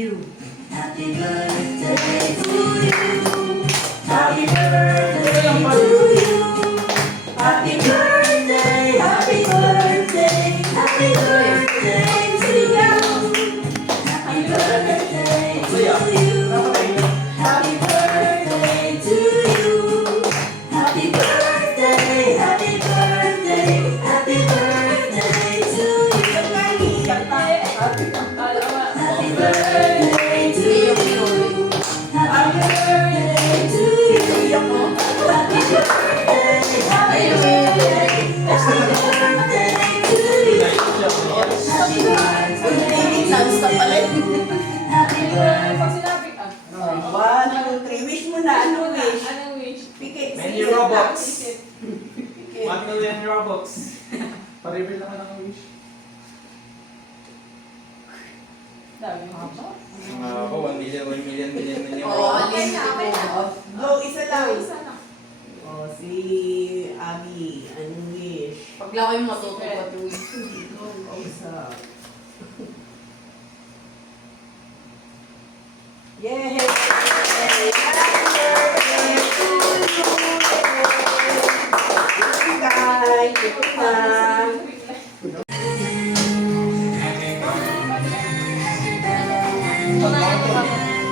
you. Happy birthday to you. Happy birthday to you. Happy birthday, happy birthday, happy birthday to you. Happy birthday to you. Happy birthday to you. Happy birthday, happy birthday, happy birthday to you. Happy birthday to you. Happy birthday to you. Happy birthday, happy birthday, happy birthday to you. Happy birthday, Non-stop pala yun. happy birthday. Pag sinabi ka. 1, 2, 3. Wish mo na. Anong wish? Anong wish? Pikit. Many Robux. Pikit. 1 million Robux. Pa-reveal naman ang wish. Dami mo haba. Ako, 1 million. Oo, Okay na, okay na. Go, isa lang. Isa na. Oh, si Abby. Anong wish? Pag lang kayo matutuwa tuwing. Isa. Yay! Happy birthday to you! Yay! Thank you guys. Ito na.